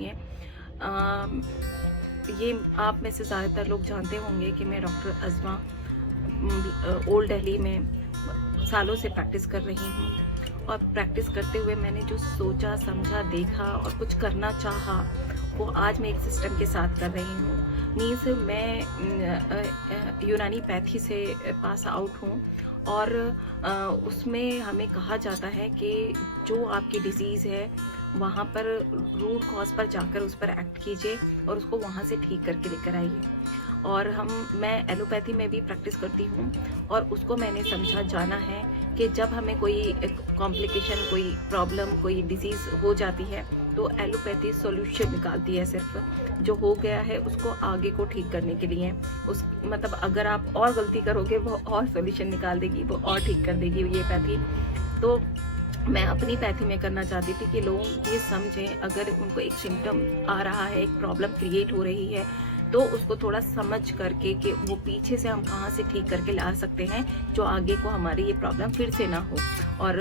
हुई हैं। ये आप में से ज़्यादातर लोग जानते होंगे कि मैं डॉक्टर अज़मा ओल्ड दिल्ली में सालों से प्रैक्टिस कर रही हूँ। और प्रैक्टिस करते हुए मैंने जो सोचा, समझा, देखा और कुछ करना चाहा, वो आज मैं एक सिस्टम के साथ कर रही हूँ। मीन्स मैं यूनानी पैथी से पास आउट हूँ और उसमें हमें कहा जाता है कि जो आपकी डिसीज़ है वहाँ पर रूट कॉज पर जाकर उस पर एक्ट कीजिए और उसको वहाँ से ठीक करके लेकर आइए। और मैं एलोपैथी में भी प्रैक्टिस करती हूँ और उसको मैंने समझा, जाना है कि जब हमें कोई कॉम्प्लिकेशन, कोई प्रॉब्लम, कोई डिजीज़ हो जाती है तो एलोपैथी सॉल्यूशन निकालती है। सिर्फ जो हो गया है उसको आगे को ठीक करने के लिए, उस मतलब अगर आप और गलती करोगे वो और सॉल्यूशन निकाल देगी, वो और ठीक कर देगी ये पैथी। तो मैं अपनी पैथी में करना चाहती थी कि लोग ये समझें, अगर उनको एक सिम्टम आ रहा है, एक प्रॉब्लम क्रिएट हो रही है, तो उसको थोड़ा समझ करके कि वो पीछे से हम कहाँ से ठीक करके ला सकते हैं जो आगे को हमारी ये प्रॉब्लम फिर से ना हो। और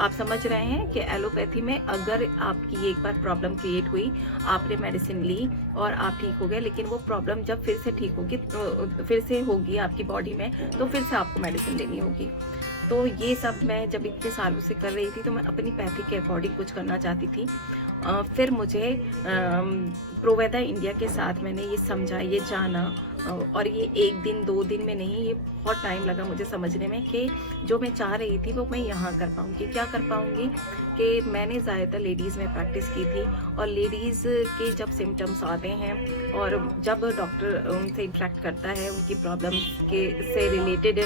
आप समझ रहे हैं कि एलोपैथी में अगर आपकी एक बार प्रॉब्लम क्रिएट हुई, आपने मेडिसिन ली और आप ठीक हो गए, लेकिन वो प्रॉब्लम जब फिर से ठीक होगी, फिर से होगी आपकी बॉडी में, तो फिर से आपको मेडिसिन लेनी होगी। तो ये सब मैं जब इतने सालों से कर रही थी तो मैं अपनी पैथी के अकॉर्डिंग कुछ करना चाहती थी। फिर मुझे प्रोवेदा इंडिया के साथ मैंने ये समझा, ये जाना, और ये 1 दिन 2 दिन में नहीं, ये बहुत टाइम लगा मुझे समझने में कि जो मैं चाह रही थी वो मैं यहाँ कर पाऊँगी। क्या कर पाऊँगी कि मैंने ज़्यादातर लेडीज़ में प्रैक्टिस की थी और लेडीज़ के जब सिम्टम्स आते हैं और जब डॉक्टर उनसे इंटरेक्ट करता है, उनकी प्रॉब्लम के से रिलेटेड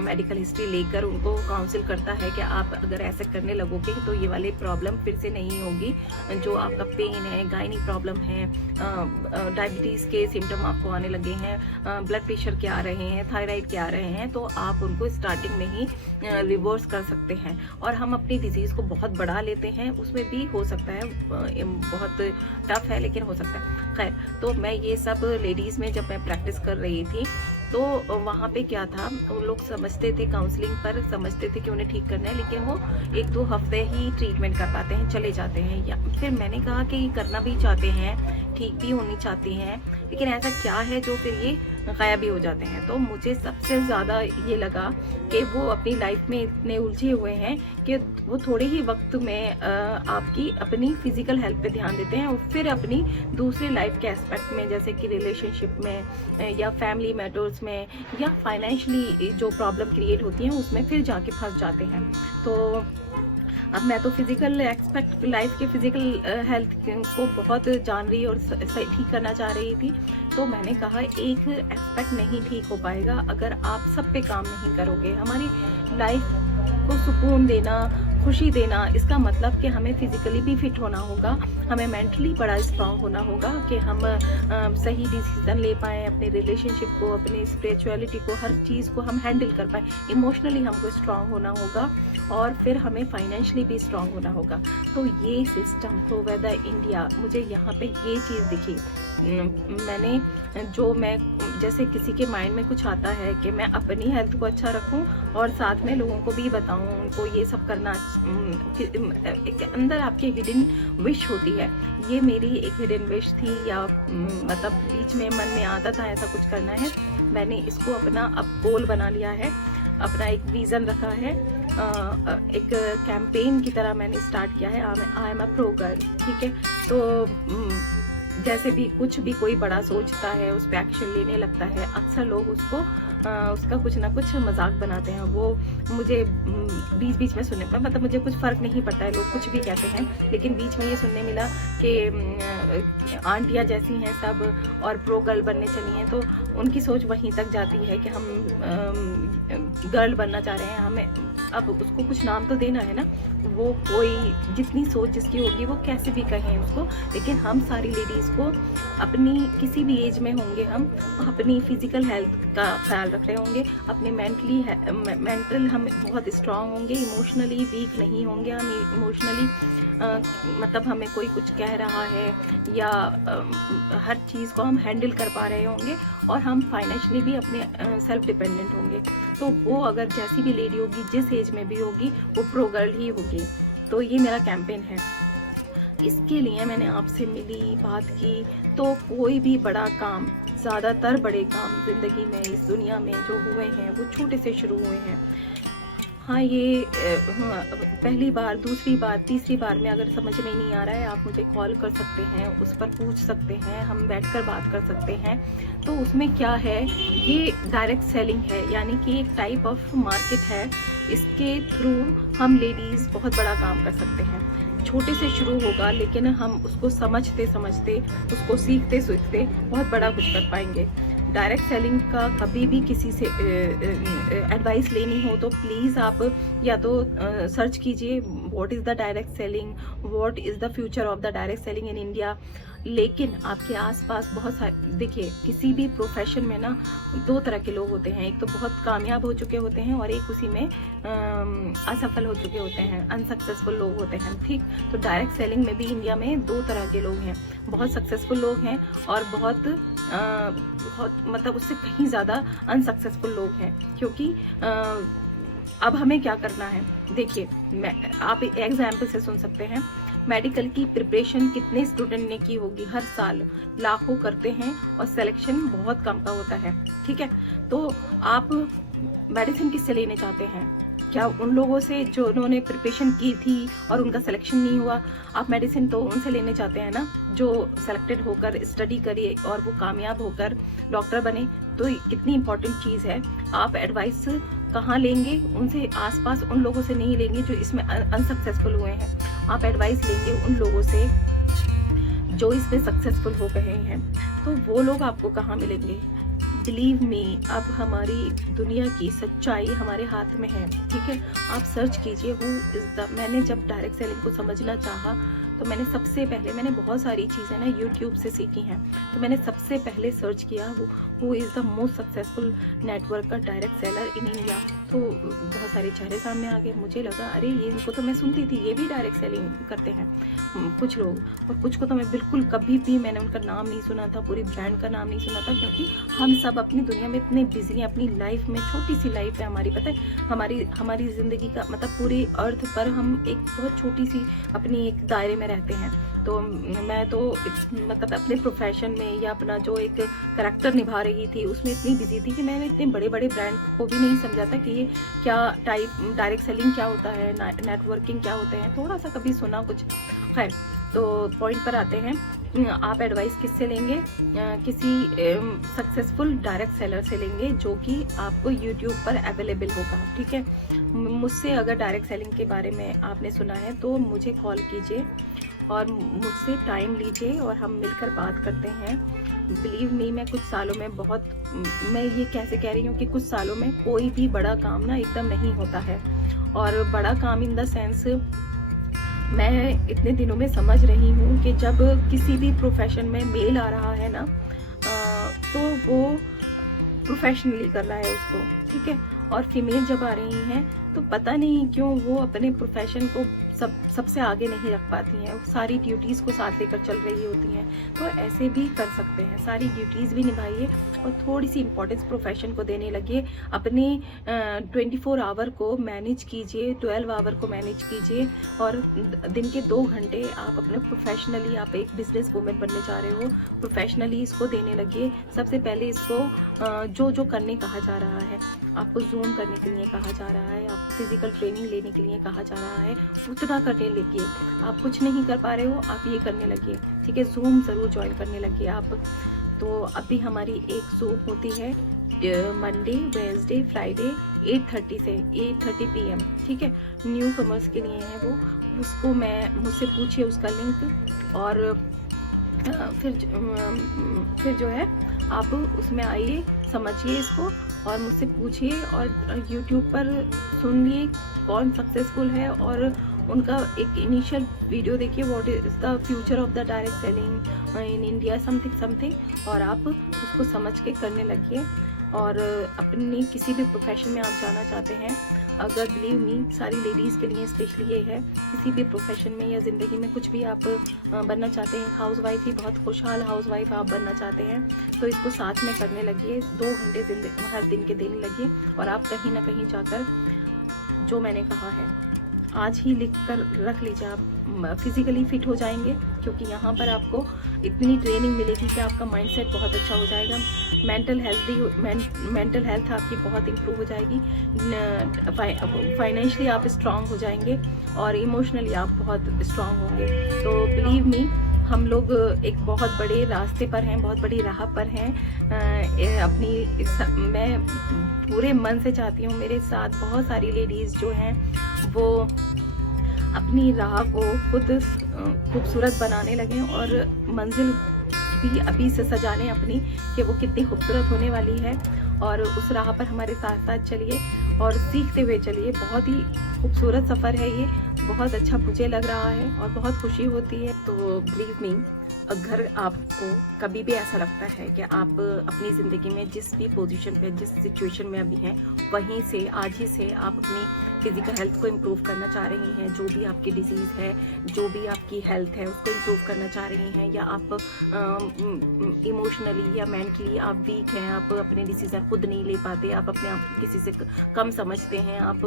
मेडिकल हिस्ट्री लेकर उनको काउंसिल करता है कि आप अगर ऐसे करने लगोगे तो ये वाली प्रॉब्लम फिर से नहीं होगी। जो आपका पेन है, गायनी प्रॉब्लम है, डायबिटीज़ के सिम्टम आपको आने लगे हैं, ब्लड प्रेशर के आ रहे हैं, थायराइड के आ रहे हैं, तो आप उनको स्टार्टिंग में ही रिवर्स कर सकते हैं। और हम अपनी डिजीज़ को बहुत बढ़ा लेते हैं, उसमें भी हो सकता है, बहुत टफ है लेकिन हो सकता है। खैर, तो मैं ये सब लेडीज़ में जब मैं प्रैक्टिस कर रही थी तो वहाँ पे क्या था, वो लोग समझते थे, काउंसलिंग पर समझते थे कि उन्हें ठीक करना है, लेकिन वो 1-2 हफ्ते ही ट्रीटमेंट कर पाते हैं, चले जाते हैं। या फिर मैंने कहा कि करना भी चाहते हैं, ठीक भी होनी चाहती हैं, लेकिन ऐसा क्या है जो फिर ये गायब भी हो जाते हैं। तो मुझे सबसे ज़्यादा ये लगा कि वो अपनी लाइफ में इतने उलझे हुए हैं कि वो थोड़े ही वक्त में आपकी अपनी फिजिकल हेल्थ पे ध्यान देते हैं और फिर अपनी दूसरे लाइफ के एस्पेक्ट में, जैसे कि रिलेशनशिप में या फैमिली मैटर्स में या फाइनेंशियली जो प्रॉब्लम क्रिएट होती हैं उसमें फिर जाके फंस जाते हैं। तो अब मैं तो फिजिकल एक्सपेक्ट, लाइफ के फिजिकल हेल्थ को बहुत जान रही और ठीक करना चाह रही थी। तो मैंने कहा एक एस्पेक्ट नहीं ठीक हो पाएगा अगर आप सब पे काम नहीं करोगे। हमारी लाइफ को सुकून देना, खुशी देना, इसका मतलब कि हमें फिजिकली भी फिट होना होगा, हमें मेंटली बड़ा स्ट्रांग होना होगा कि हम सही डिसीजन ले पाएँ, अपने रिलेशनशिप को, अपनी स्पिरिचुअलिटी को, हर चीज़ को हम हैंडल कर पाएँ। इमोशनली हमको स्ट्रांग होना होगा और फिर हमें फाइनेंशियली भी स्ट्रांग होना होगा। तो ये सिस्टम प्रोवेदा इंडिया, मुझे यहाँ पे ये चीज़ दिखी। मैंने मैं जैसे किसी के माइंड में कुछ आता है कि मैं अपनी हेल्थ को अच्छा रखूं और साथ में लोगों को भी बताऊं, उनको ये सब करना, एक अंदर आपकी हिडन विश होती है। ये मेरी एक हिडन विश थी, या मतलब बीच में मन में आता था ऐसा कुछ करना है। मैंने इसको अपना अब गोल बना लिया है, अपना एक विज़न रखा है, एक कैंपेन की तरह मैंने स्टार्ट किया है, I am a pro girl. ठीक है, तो जैसे भी कुछ भी कोई बड़ा सोचता है, उस पर एक्शन लेने लगता है, अक्सर लोग उसका कुछ ना कुछ मजाक बनाते हैं। वो मुझे बीच बीच में सुनने पर, मतलब मुझे कुछ फ़र्क नहीं पड़ता है, लोग कुछ भी कहते हैं, लेकिन बीच में ये सुनने मिला कि आंटियाँ जैसी हैं सब और प्रो गर्ल बनने चली हैं, तो उनकी सोच वहीं तक जाती है कि हम गर्ल बनना चाह रहे हैं। हमें अब उसको कुछ नाम तो देना है ना, वो कोई जितनी सोच जिसकी होगी वो कैसे भी कहें उसको, लेकिन हम सारी लेडीज़ को अपनी किसी भी एज में होंगे, हम अपनी फिजिकल हेल्थ का ख्याल रख रहे होंगे, अपने मेंटल हम बहुत स्ट्रांग होंगे, इमोशनली वीक नहीं होंगे। हम इमोशनली मतलब हमें कोई कुछ कह रहा है या हर चीज़ को हम हैंडल कर पा रहे होंगे, और हम फाइनेंशियली भी अपने सेल्फ डिपेंडेंट होंगे। तो वो अगर जैसी भी लेडी होगी, जिस एज में भी होगी, वो प्रो गर्ल ही होगी। तो ये मेरा कैंपेन है। इसके लिए मैंने आपसे मिली, बात की। तो कोई भी बड़ा काम, ज़्यादातर बड़े काम ज़िंदगी में इस दुनिया में जो हुए हैं वो छोटे से शुरू हुए हैं। हाँ, ये हाँ, पहली बार, दूसरी बार, तीसरी बार में अगर समझ में नहीं आ रहा है, आप मुझे कॉल कर सकते हैं, उस पर पूछ सकते हैं, हम बैठकर बात कर सकते हैं। तो उसमें क्या है, ये डायरेक्ट सेलिंग है, यानी कि एक टाइप ऑफ मार्केट है। इसके थ्रू हम लेडीज़ बहुत बड़ा काम कर सकते हैं। छोटे से शुरू होगा, लेकिन हम उसको समझते समझते, उसको सीखते सीखते बहुत बड़ा कुछ कर पाएंगे। डायरेक्ट सेलिंग का कभी भी किसी से एडवाइस लेनी हो तो प्लीज़ आप या तो सर्च कीजिए what is the direct selling, what is the future of the direct selling in India. लेकिन आपके आसपास बहुत सारे, देखिए किसी भी प्रोफेशन में ना दो तरह के लोग होते हैं, एक तो बहुत कामयाब हो चुके होते हैं और एक उसी में असफल हो चुके होते हैं, अनसक्सेसफुल लोग होते हैं। ठीक, तो डायरेक्ट सेलिंग में भी इंडिया में दो तरह के लोग हैं, बहुत सक्सेसफुल लोग हैं और बहुत मतलब उससे कहीं ज़्यादा अनसक्सेसफुल लोग हैं। क्योंकि अब हमें क्या करना है, देखिए आप एग्जाम्पल से सुन सकते हैं। मेडिकल की प्रिपरेशन कितने स्टूडेंट ने की होगी, हर साल लाखों करते हैं और सिलेक्शन बहुत कम का होता है। ठीक है, तो आप मेडिसिन किससे लेने चाहते हैं? क्या उन लोगों से जो उन्होंने प्रिपरेशन की थी और उनका सिलेक्शन नहीं हुआ? आप मेडिसिन तो उनसे लेने चाहते हैं ना जो सेलेक्टेड होकर स्टडी करे और वो कामयाब होकर डॉक्टर बने। तो कितनी इंपॉर्टेंट चीज़ है। आप एडवाइस कहाँ लेंगे? उनसे, आसपास उन लोगों से नहीं लेंगे जो इसमें अनसक्सेसफुल हुए हैं। आप एडवाइस लेंगे उन लोगों से जो इसमें सक्सेसफुल हो गए हैं। तो वो लोग आपको कहाँ मिलेंगे? बिलीव मी, अब हमारी दुनिया की सच्चाई हमारे हाथ में है। ठीक है, आप सर्च कीजिए हु इज़ द। मैंने जब डायरेक्ट सेलिंग को समझना चाहा तो मैंने सबसे पहले, मैंने बहुत सारी चीज़ें ना यूट्यूब से सीखी हैं, तो मैंने सबसे पहले सर्च किया who is the most successful network का डायरेक्ट सेलर इन इंडिया। तो बहुत सारे चेहरे सामने आ गए। मुझे लगा अरे ये इनको तो मैं सुनती थी, ये भी डायरेक्ट सेलिंग करते हैं कुछ लोग, और कुछ को तो मैं बिल्कुल कभी भी मैंने उनका नाम नहीं सुना था, पूरी ब्रांड का नाम नहीं सुना था। क्योंकि हम सब अपनी दुनिया में इतने बिजी हैं, अपनी लाइफ में, छोटी सी लाइफ है हमारी, पता है हमारी ज़िंदगी का मतलब पूरे अर्थ पर हम एक बहुत छोटी सी अपनी एक दायरे में रहते हैं। तो मैं तो मतलब अपने प्रोफेशन में या अपना जो एक करैक्टर निभा रही थी उसमें इतनी बिजी थी कि मैंने इतने बड़े बड़े ब्रांड को भी नहीं समझा था कि ये क्या टाइप डायरेक्ट सेलिंग क्या होता है, नेटवर्किंग क्या होते हैं, थोड़ा सा कभी सुना कुछ। खैर, तो पॉइंट पर आते हैं। आप एडवाइस किससे लेंगे? किसी सक्सेसफुल डायरेक्ट सेलर से लेंगे जो कि आपको यूट्यूब पर अवेलेबल होगा। ठीक है, मुझसे अगर डायरेक्ट सेलिंग के बारे में आपने सुना है तो मुझे कॉल कीजिए और मुझसे टाइम लीजिए और हम मिलकर बात करते हैं। बिलीव मी, मैं कुछ सालों में मैं ये कैसे कह रही हूँ कि कुछ सालों में कोई भी बड़ा काम ना एकदम नहीं होता है। और बड़ा काम इन द सेंस, मैं इतने दिनों में समझ रही हूँ कि जब किसी भी प्रोफेशन में मेल आ रहा है ना तो वो प्रोफेशनली कर रहा है उसको। ठीक है, और फीमेल जब आ रही हैं तो पता नहीं क्यों वो अपने प्रोफेशन को सबसे आगे नहीं रख पाती हैं, सारी ड्यूटीज़ को साथ लेकर चल रही होती हैं। तो ऐसे भी कर सकते हैं, सारी ड्यूटीज़ भी निभाइए और थोड़ी सी इंपॉर्टेंस प्रोफेशन को देने लगिए। अपने 24 आवर को मैनेज कीजिए, 12 आवर को मैनेज कीजिए और दिन के 2 घंटे आप अपने प्रोफेशनली, आप एक बिजनेस वूमेन बनने जा रहे हो, प्रोफेशनली इसको देने लगिए। सबसे पहले इसको जो करने कहा जा रहा है, आपको जूम करने के लिए कहा जा रहा है, आपको फिजिकल ट्रेनिंग लेने के लिए कहा जा रहा है, उतना करने लगिए। आप कुछ नहीं कर पा रहे हो, आप ये करने लगिए। ठीक है, जूम ज़रूर ज्वाइन करने लगिए आप। तो अभी हमारी एक जूम होती है मंडे, वेडनेसडे, फ्राइडे 8:30 से 8:30 PM। ठीक है, न्यू कमर्स के लिए है वो, उसको मुझसे पूछिए उसका लिंक, और फिर जो है आप उसमें आइए, समझिए इसको और मुझसे पूछिए और यूट्यूब पर सुनिए कौन सक्सेसफुल है और उनका एक इनिशियल वीडियो देखिए, what is the future of the direct selling in India, something, और आप उसको समझ के करने लगिए। और अपनी किसी भी प्रोफेशन में आप जाना चाहते हैं, अगर बिलीव मी, सारी लेडीज़ के लिए स्पेशली ये है, किसी भी प्रोफेशन में या ज़िंदगी में कुछ भी आप बनना चाहते हैं, हाउसवाइफ ही बहुत खुशहाल हाउसवाइफ आप बनना चाहते हैं, तो इसको साथ में करने लगिए। 2 घंटे हर दिन के देने लगिए और आप कहीं ना कहीं जाकर जो मैंने कहा है आज ही लिख कर रख लीजिए। आप फिजिकली फिट हो जाएंगे, क्योंकि यहाँ पर आपको इतनी ट्रेनिंग मिलेगी कि आपका माइंडसेट बहुत अच्छा हो जाएगा। मेंटल हेल्थ आपकी बहुत इम्प्रूव हो जाएगी। फाइनेंशियली आप स्ट्रांग हो जाएंगे और इमोशनली आप बहुत स्ट्रांग होंगे। तो बिलीव मी, हम लोग एक बहुत बड़े रास्ते पर हैं, बहुत बड़ी राह पर हैं। मैं पूरे मन से चाहती हूँ मेरे साथ बहुत सारी लेडीज़ जो हैं वो अपनी राह को खुद खूबसूरत बनाने लगें और मंजिल भी अभी से सजाने अपनी, कि वो कितनी खूबसूरत होने वाली है। और उस राह पर हमारे साथ साथ चलिए और सीखते हुए चलिए। बहुत ही खूबसूरत सफ़र है ये, बहुत अच्छा मुझे लग रहा है और बहुत खुशी होती है। तो बिलीव मी, अगर आपको कभी भी ऐसा लगता है कि आप अपनी ज़िंदगी में जिस भी पोजीशन पे, जिस सिचुएशन में अभी हैं, वहीं से आज ही से आप अपनी फिज़िकल हेल्थ को इम्प्रूव करना चाह रही हैं, जो भी आपकी डिजीज़ है, जो भी आपकी हेल्थ है उसको इम्प्रूव करना चाह रही हैं, या आप इमोशनली या मेंटली आप वीक हैं, आप अपने डिसीज़न खुद नहीं ले पाते, आप अपने आप को किसी से कम समझते हैं, आप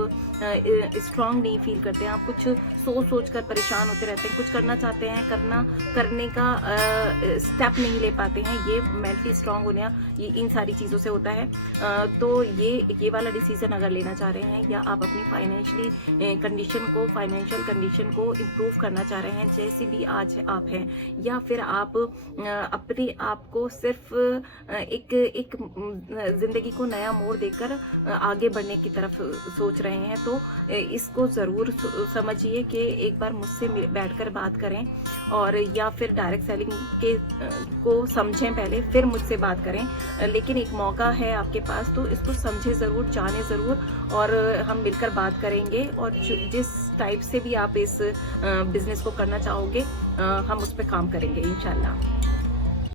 स्ट्रांग नहीं फील करते हैं, आप कुछ सोच कर परेशान होते रहते हैं, कुछ करना चाहते हैं, करने का स्टेप नहीं ले पाते हैं। ये मेंटली स्ट्रांग होना, ये इन सारी चीज़ों से होता है। तो ये वाला डिसीजन अगर लेना चाह रहे हैं, या आप अपनी फाइनेंशियल कंडीशन को इम्प्रूव करना चाह रहे हैं, जैसे भी आज आप हैं, या फिर आप अपने आप को सिर्फ एक ज़िंदगी को नया मोड़ देकर आगे बढ़ने की तरफ सोच रहे हैं, तो इसको ज़रूर समझिए कि एक बार मुझसे बैठकर बात करें, और या फिर डायरेक्ट सेलिंग को समझें पहले, फिर मुझसे बात करें। लेकिन एक मौका है आपके पास, तो इसको समझें ज़रूर, जाने ज़रूर, और हम मिलकर बात करेंगे। और जिस टाइप से भी आप इस बिज़नेस को करना चाहोगे, हम उस पर काम करेंगे इंशाल्लाह।